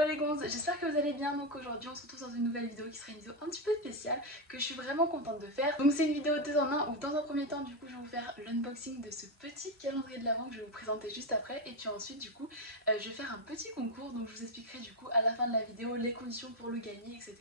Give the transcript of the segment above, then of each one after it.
Hello les gonzes, j'espère que vous allez bien. Donc aujourd'hui on se retrouve dans une nouvelle vidéo qui sera une vidéo un petit peu spéciale que je suis vraiment contente de faire. Donc c'est une vidéo 2 en 1 où dans un premier temps du coup je vais vous faire l'unboxing de ce petit calendrier de l'Avent que je vais vous présenter juste après. Et puis ensuite du coup je vais faire un petit concours, donc je vous expliquerai du coup à la fin de la vidéo les conditions pour le gagner, etc.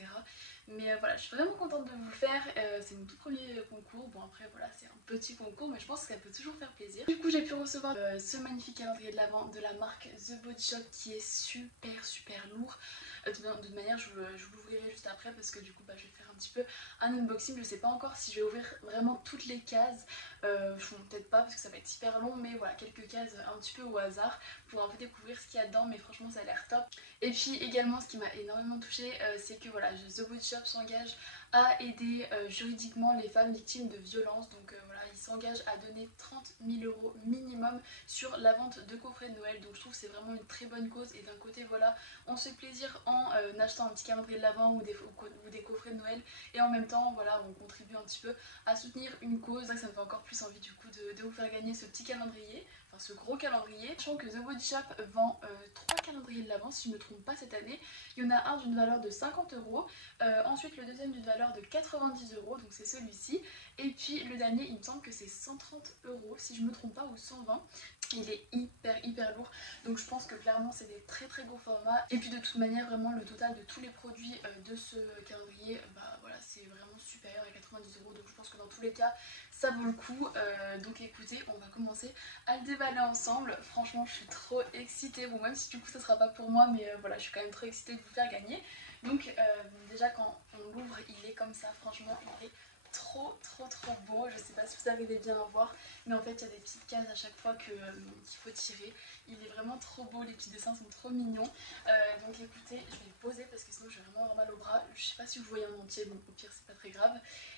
Mais voilà, je suis vraiment contente de vous le faire, c'est mon tout premier concours. Bon après voilà, c'est un petit concours mais je pense que ça peut toujours faire plaisir. Du coup j'ai pu recevoir ce magnifique calendrier de l'Avent de la marque The Body Shop qui est super lourd. De toute manière je vous l'ouvrirai juste après parce que du coup je vais faire un petit peu un unboxing. Je sais pas encore si je vais ouvrir vraiment toutes les cases, peut-être pas parce que ça va être hyper long, mais voilà, quelques cases un petit peu au hasard pour un peu découvrir ce qu'il y a dedans, mais franchement ça a l'air top. Et puis également ce qui m'a énormément touchée, c'est que voilà, The Body Shop s'engage à aider juridiquement les femmes victimes de violences. Donc voilà, ils s'engagent à donner 30 000 € minimum sur la vente de coffrets de Noël. Donc je trouve que c'est vraiment une très bonne cause. Et d'un côté voilà, on se fait plaisir en achetant un petit calendrier de l'Avent ou des coffrets de Noël, et en même temps voilà, on contribue un petit peu à soutenir une cause. Ça me fait encore plus envie du coup de vous faire gagner ce petit calendrier, enfin ce gros calendrier. Sachant que The Body Shop vend 3 calendriers de l'Avent si je ne me trompe pas cette année. Il y en a un d'une valeur de 50 €, ensuite le deuxième d'une valeur de 90 €, donc c'est celui-ci. Et puis le dernier, il me semble que c'est 130 € si je me trompe pas, ou 120. Il est hyper lourd, donc je pense que clairement c'est des très gros formats. Et puis de toute manière vraiment le total de tous les produits de ce calendrier, voilà, c'est vraiment supérieur à 90 €, donc je pense que dans tous les cas ça vaut le coup. Donc écoutez, on va commencer à le déballer ensemble. Franchement je suis trop excitée, bon même si du coup ça sera pas pour moi, mais voilà, je suis quand même trop excitée de vous faire gagner. Donc déjà quand on l'ouvre il est comme ça, franchement il est trop beau. Je sais pas si vous arrivez bien à voir, mais en fait il y a des petites cases à chaque fois qu'il faut tirer. Il est vraiment trop beau, les petits dessins sont trop mignons. Donc écoutez, je vais le poser parce que sinon je vais vraiment avoir mal au bras. Je sais pas si vous voyez en entier, donc au pire c'est pas très grave.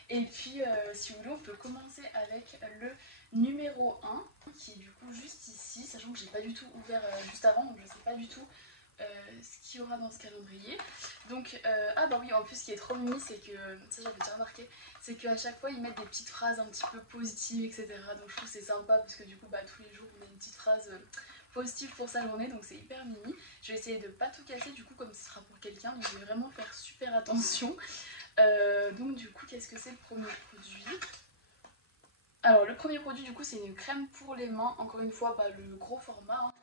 Et puis si vous voulez on peut commencer avec le numéro 1 qui est du coup juste ici, sachant que j'ai pas du tout ouvert juste avant, donc je sais pas du tout ce qu'il y aura dans ce calendrier. Donc ah bah oui, en plus ce qui est trop mimi, c'est que ça j'avais déjà remarqué, c'est qu'à chaque fois ils mettent des petites phrases un petit peu positives, etc. Donc je trouve que c'est sympa parce que du coup tous les jours on a une petite phrase positive pour sa journée, donc c'est hyper mimi. Je vais essayer de pas tout casser du coup comme ce sera pour quelqu'un, donc je vais vraiment faire super attention. Donc du coup qu'est-ce que c'est le premier produit? Alors le premier produit du coup c'est une crème pour les mains, encore une fois le gros format, hein.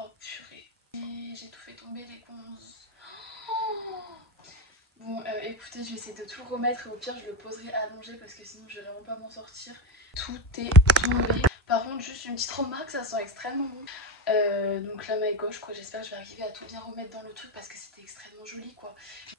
Oh purée, j'ai tout fait tomber les gonzes. Bon écoutez, je vais essayer de tout remettre et au pire je le poserai allongé parce que sinon je vais vraiment pas m'en sortir. Tout est tombé. Par contre juste une petite remarque, ça sent extrêmement bon. Donc là my gosh quoi, j'espère que je vais arriver à tout bien remettre dans le truc parce que c'était extrêmement joli quoi.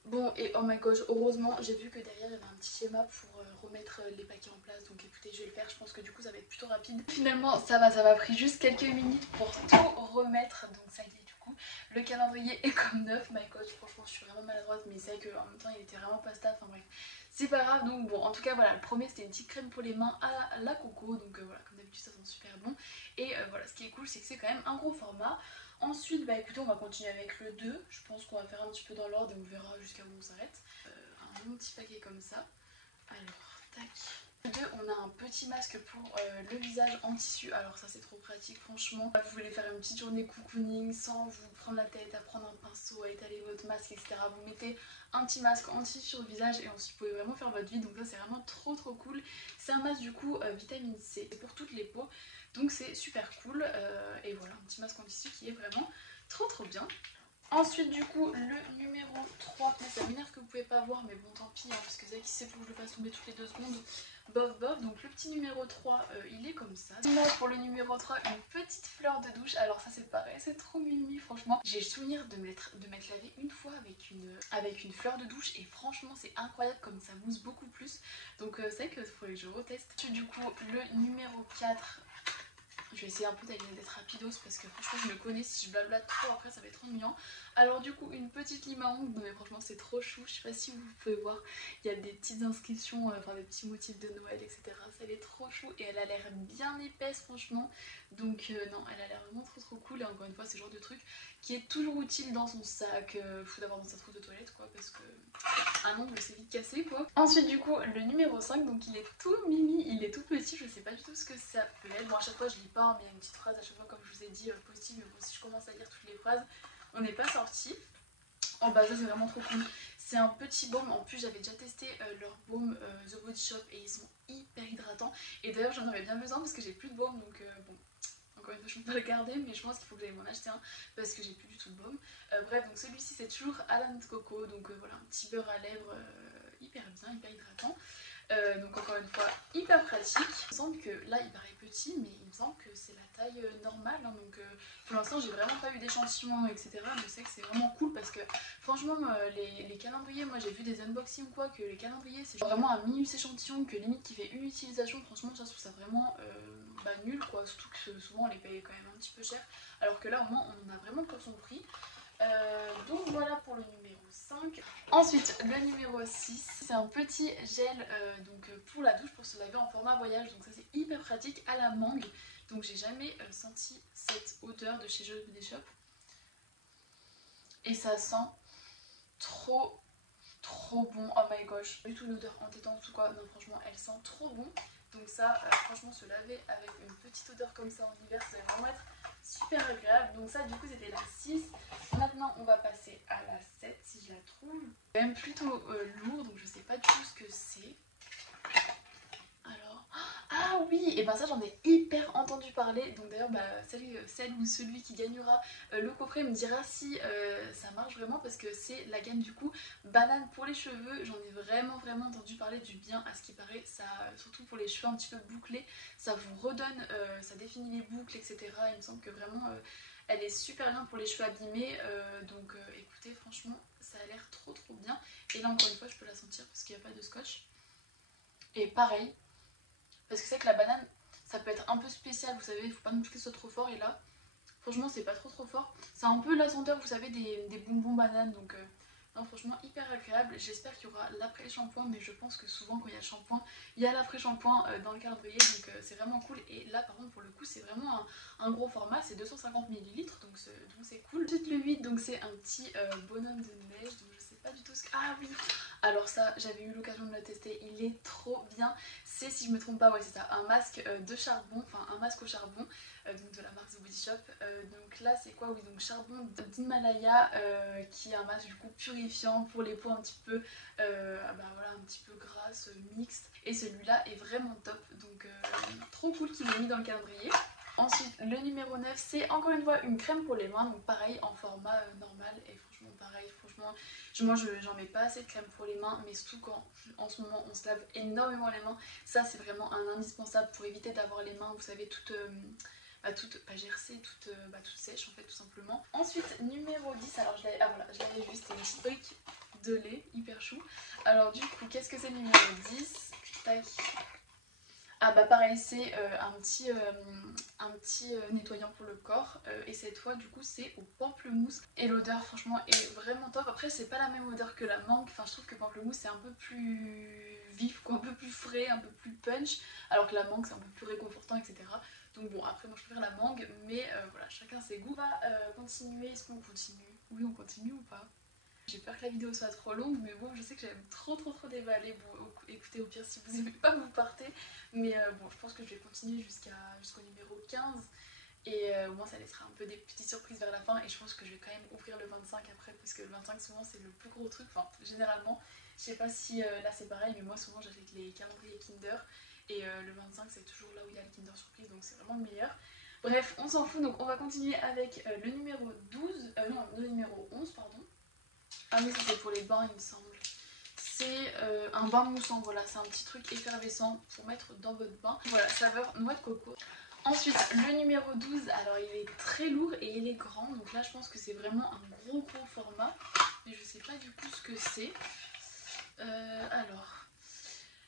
Bon et oh my gosh, heureusement j'ai vu que derrière il y avait un petit schéma pour remettre les paquets en place. Donc écoutez, je vais le faire, je pense que du coup ça va être plutôt rapide. Finalement ça m'a pris juste quelques minutes pour tout remettre. Donc ça y est, du coup le calendrier est comme neuf. My gosh, franchement je suis vraiment maladroite, mais c'est vrai qu'en même temps il était vraiment pasta, enfin bref. C'est pas grave. Donc bon, en tout cas voilà, le premier c'était une petite crème pour les mains à la coco. Donc voilà, comme d'habitude ça sent super bon. Et voilà, ce qui est cool c'est que c'est quand même un gros format. Ensuite écoutez, on va continuer avec le 2. Je pense qu'on va faire un petit peu dans l'ordre et on verra jusqu'à où on s'arrête. Un bon petit paquet comme ça. Alors tac. Le 2, on a un petit masque pour le visage en tissu. Alors ça c'est trop pratique franchement. Vous voulez faire une petite journée cocooning sans vous prendre la tête à prendre un pinceau, à étaler votre masque, etc. Vous mettez un petit masque en tissu sur le visage et ensuite vous pouvez vraiment faire votre vie. Donc ça c'est vraiment trop cool. C'est un masque du coup vitamine C pour toutes les peaux. Donc c'est super cool. Et voilà, un petit masque en tissu qui est vraiment trop bien. Ensuite du coup le numéro 3, ça m'énerve que vous pouvez pas voir mais bon tant pis, hein, parce que c'est vrai qu'il sait faut que je le fasse tomber toutes les 2 secondes. Bof. Donc le petit numéro 3 il est comme ça. On a pour le numéro 3 une petite fleur de douche. Alors ça c'est pareil, c'est trop mimi franchement. J'ai le souvenir de m'être lavé une fois avec une fleur de douche et franchement c'est incroyable comme ça mousse beaucoup plus. Donc c'est vrai qu'il faudrait que je reteste. Ensuite du coup le numéro 4, Je vais essayer un peu d'être rapidos parce que franchement je me connais, si je blablate trop après ça va être ennuyant. Alors du coup une petite lime à ongles, mais franchement c'est trop chou, je sais pas si vous pouvez voir, il y a des petites inscriptions, enfin des petits motifs de Noël etc. Ça elle est trop chou et elle a l'air bien épaisse franchement, donc non elle a l'air vraiment trop cool et encore une fois c'est le genre de truc qui est toujours utile dans son sac, faut d'avoir dans sa trousse de toilette quoi parce que un ongle c'est vite cassé quoi. Ensuite du coup le numéro 5, donc il est tout mini, il est tout petit, je sais pas du tout ce que ça peut être. Bon à chaque fois je lis pas hein, mais il y a une petite phrase à chaque fois comme je vous ai dit positive, mais bon si je commence à lire toutes les phrases on n'est pas sorti. Oh bah ça c'est vraiment trop cool. C'est un petit baume, en plus j'avais déjà testé leur baume The Body Shop et ils sont hyper hydratants. Et d'ailleurs j'en aurais bien besoin parce que j'ai plus de baume donc bon. Encore une fois, je peux pas le garder, mais je pense qu'il faut que j'aille m'en acheter un parce que j'ai plus du tout de baume. Bref, donc celui-ci c'est toujours à la noix de coco, donc voilà, un petit beurre à lèvres hyper bien, hyper hydratant. Donc encore une fois, hyper pratique. Il me semble que là il paraît petit, mais il me semble que c'est la taille normale. Hein, donc pour l'instant j'ai vraiment pas eu d'échantillon, etc. Mais je sais que c'est vraiment cool parce que franchement les calendriers, moi j'ai vu des unboxings ou quoi, que les calendriers c'est vraiment un minus échantillon que limite qui fait une utilisation. Franchement ça je trouve ça vraiment nul quoi, surtout que souvent on les paye quand même un petit peu cher. Alors que là au moins on en a vraiment pour son prix. Donc voilà pour le numéro 5. Ensuite le numéro 6, c'est un petit gel donc pour la douche, pour se laver en format voyage. Donc ça c'est hyper pratique, à la mangue. Donc j'ai jamais senti cette odeur de chez The Body Shop. Et ça sent trop bon, oh my gosh. Pas du tout une odeur entêtante ou quoi, non franchement elle sent trop bon. Donc ça franchement se laver avec une petite odeur comme ça en hiver ça va vraiment être super agréable. Donc ça du coup c'était la 6. Maintenant on va passer à la 7 si je la trouve. C'est quand même plutôt lourd donc je sais pas du tout ce que c'est. Alors, ah oui, et ben ça j'en ai hyper entendu parler. Donc d'ailleurs celle ou celui qui gagnera le coffret me dira si ça marche vraiment, parce que c'est la gamme du coup banane pour les cheveux. J'en ai vraiment entendu parler du bien à ce qui paraît. Ça, surtout pour les cheveux un petit peu bouclés, ça vous redonne, ça définit les boucles etc. Il me semble que vraiment elle est super bien pour les cheveux abîmés. Donc écoutez franchement ça a l'air trop bien. Et là encore une fois je peux la sentir parce qu'il n'y a pas de scotch. Et pareil, parce que c'est que la banane, ça peut être un peu spécial, vous savez, il faut pas non plus que ce soit trop fort. Et là, franchement, c'est pas trop fort. C'est un peu la senteur, vous savez, des bonbons bananes. Donc, non, franchement, hyper agréable. J'espère qu'il y aura l'après-shampoing, mais je pense que souvent, quand il y a le shampoing, il y a l'après-shampoing dans le calendrier. Donc, c'est vraiment cool. Et là, par contre, pour le coup, c'est vraiment un gros format. C'est 250 ml, donc c'est cool. Ensuite, le 8, donc c'est un petit bonhomme de neige. Donc, je sais pas du tout ce que. Ah oui! Alors ça, j'avais eu l'occasion de le tester, il est trop bien. C'est, si je me trompe pas, ouais c'est ça, un masque de charbon, enfin un masque au charbon, donc de la marque The Body Shop. Donc là c'est quoi? Oui, donc charbon d'Himalaya, qui est un masque du coup purifiant pour les peaux un petit peu, voilà, un petit peu grasses, mixtes. Et celui-là est vraiment top, donc trop cool qu'il l'ait mis dans le calendrier. Ensuite le numéro 9, c'est encore une fois une crème pour les mains, donc pareil en format normal. Et franchement pareil, moi j'en mets pas assez de crème pour les mains, mais surtout quand en ce moment on se lave énormément les mains, ça c'est vraiment un indispensable pour éviter d'avoir les mains, vous savez, toutes pas gercées, toutes sèches en fait tout simplement. Ensuite numéro 10, alors je l'avais vu, c'était une petite brique de lait hyper chou. Alors du coup qu'est-ce que c'est le numéro 10? Tac. Ah bah pareil, c'est un petit nettoyant pour le corps, et cette fois du coup c'est au pamplemousse. Et l'odeur franchement est vraiment top. Après c'est pas la même odeur que la mangue, enfin je trouve que pamplemousse c'est un peu plus vif quoi, un peu plus frais, un peu plus punch, alors que la mangue c'est un peu plus réconfortant etc. Donc bon après moi je préfère la mangue, mais voilà, chacun ses goûts. On va continuer, est-ce qu'on continue? Oui on continue ou pas? J'ai peur que la vidéo soit trop longue, mais bon, je sais que j'aime trop déballer. Bon, écoutez, au pire, si vous aimez pas, vous partez. Mais bon, je pense que je vais continuer jusqu'au numéro 15. Et au moins, ça laissera un peu des petites surprises vers la fin. Et je pense que je vais quand même ouvrir le 25 après, parce que le 25, souvent, c'est le plus gros truc. Enfin, généralement, je sais pas si là c'est pareil, mais moi, souvent, j'achète les calendriers Kinder. Et le 25, c'est toujours là où il y a le Kinder Surprise, donc c'est vraiment le meilleur. Bref, on s'en fout. Donc, on va continuer avec le numéro 12. Non, le numéro 11, pardon. Ah oui, ça c'est pour les bains il me semble. C'est un bain moussant, voilà, c'est un petit truc effervescent pour mettre dans votre bain. Voilà, saveur noix de coco. Ensuite, le numéro 12, alors il est très lourd et il est grand. Donc là je pense que c'est vraiment un gros format. Mais je sais pas du coup ce que c'est. Alors,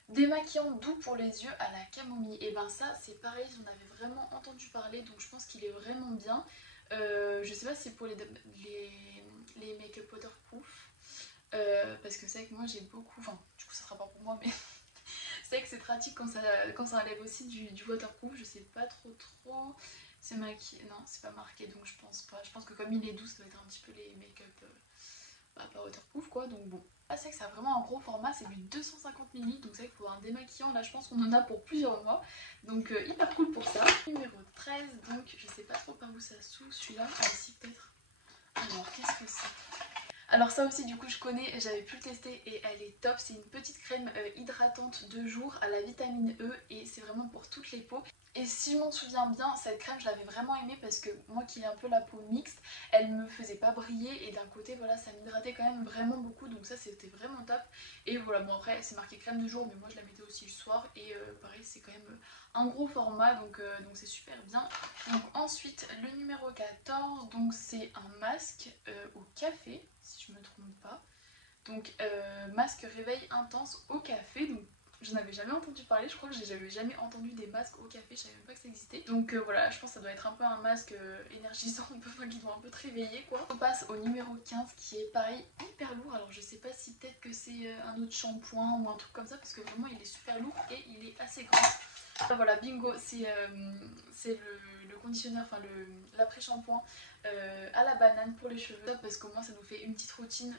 Démaquillant doux pour les yeux à la camomille. Et ben ça c'est pareil, j'en avais vraiment entendu parler, donc je pense qu'il est vraiment bien. Je sais pas si c'est pour les make-up waterproof. Parce que c'est vrai que moi j'ai beaucoup, enfin du coup ça sera pas pour moi mais c'est vrai que c'est pratique quand ça enlève aussi du waterproof. Je sais pas trop, c'est maquillé, non c'est pas marqué donc je pense pas. Je pense que comme il est doux ça doit être un petit peu les make-up pas waterproof quoi, donc bon. Là c'est que ça a vraiment un gros format, c'est du 250 ml, donc c'est vrai que pour un démaquillant là je pense qu'on en a pour plusieurs mois, donc hyper cool pour ça. Numéro 13, donc je sais pas trop par où ça s'ouvre celui-là, ah ici peut-être. Alors qu'est-ce que c'est? Alors ça aussi du coup je connais, j'avais pu le tester et elle est top, c'est une petite crème hydratante de jour à la vitamine E et c'est vraiment pour toutes les peaux. Et si je m'en souviens bien, cette crème je l'avais vraiment aimée parce que moi qui ai un peu la peau mixte, elle me faisait pas briller et d'un côté voilà ça m'hydratait quand même vraiment beaucoup, donc ça c'était vraiment top. Et voilà, bon après c'est marqué crème de jour mais moi je la mettais aussi le soir et pareil c'est quand même un gros format donc c'est super bien. Donc ensuite le numéro 14, donc c'est un masque au café si je me trompe pas. Donc masque réveil intense au café, donc je n'avais jamais entendu parler, je crois que j'avais jamais entendu des masques au café, je savais même pas que ça existait. Donc voilà, je pense que ça doit être un peu un masque énergisant, qui doit un peu te réveiller quoi. On passe au numéro 15 qui est pareil hyper lourd, alors je sais pas si peut-être que c'est un autre shampoing ou un truc comme ça parce que vraiment il est super lourd et il est assez grand. Voilà, bingo, c'est le conditionneur, enfin l'après-shampoing à la banane pour les cheveux, parce qu'au moins ça nous fait une petite routine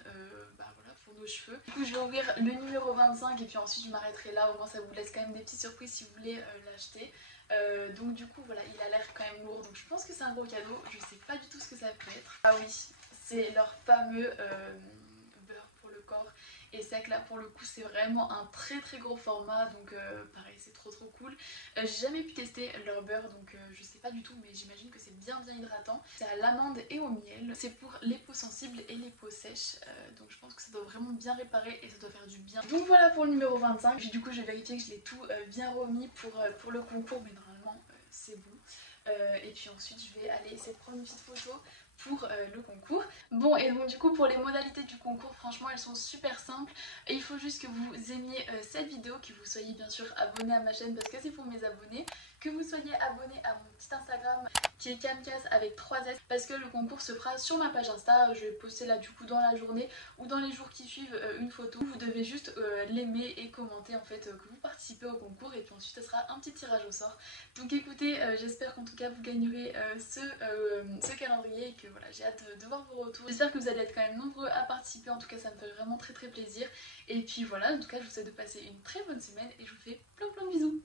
voilà, pour nos cheveux. Du coup je vais ouvrir le numéro 25 et puis ensuite je m'arrêterai là, au moins ça vous laisse quand même des petites surprises si vous voulez l'acheter. Donc du coup voilà, il a l'air quand même lourd, donc je pense que c'est un gros cadeau, je sais pas du tout ce que ça peut être. Ah oui, c'est leur fameux beurre pour le corps. Et c'est vrai que là pour le coup c'est vraiment un très gros format, donc pareil c'est trop cool. J'ai jamais pu tester leur beurre donc je sais pas du tout, mais j'imagine que c'est bien hydratant. C'est à l'amande et au miel, c'est pour les peaux sensibles et les peaux sèches, donc je pense que ça doit vraiment bien réparer et ça doit faire du bien. Donc voilà pour le numéro 25, puis du coup je vais vérifier que je l'ai tout bien remis pour le concours, mais normalement c'est bon. Et puis ensuite je vais aller essayer de prendre une petite photo pour le concours. Bon et donc du coup pour les modalités du concours, franchement elles sont super simples. Et il faut juste que vous aimiez cette vidéo, que vous soyez bien sûr abonné à ma chaîne parce que c'est pour mes abonnés, que vous soyez abonné à mon petit Instagram qui est Camcas avec 3 S, parce que le concours se fera sur ma page Insta. Je vais poster là du coup dans la journée ou dans les jours qui suivent une photo. Vous devez juste l'aimer et commenter en fait que vous participez au concours, et puis ensuite ce sera un petit tirage au sort. Donc écoutez, j'espère qu'en tout cas vous gagnerez ce calendrier et que voilà, j'ai hâte de voir vos retours. J'espère que vous allez être quand même nombreux à participer, en tout cas ça me fait vraiment très plaisir. Et puis voilà, en tout cas je vous souhaite de passer une très bonne semaine et je vous fais plein de bisous.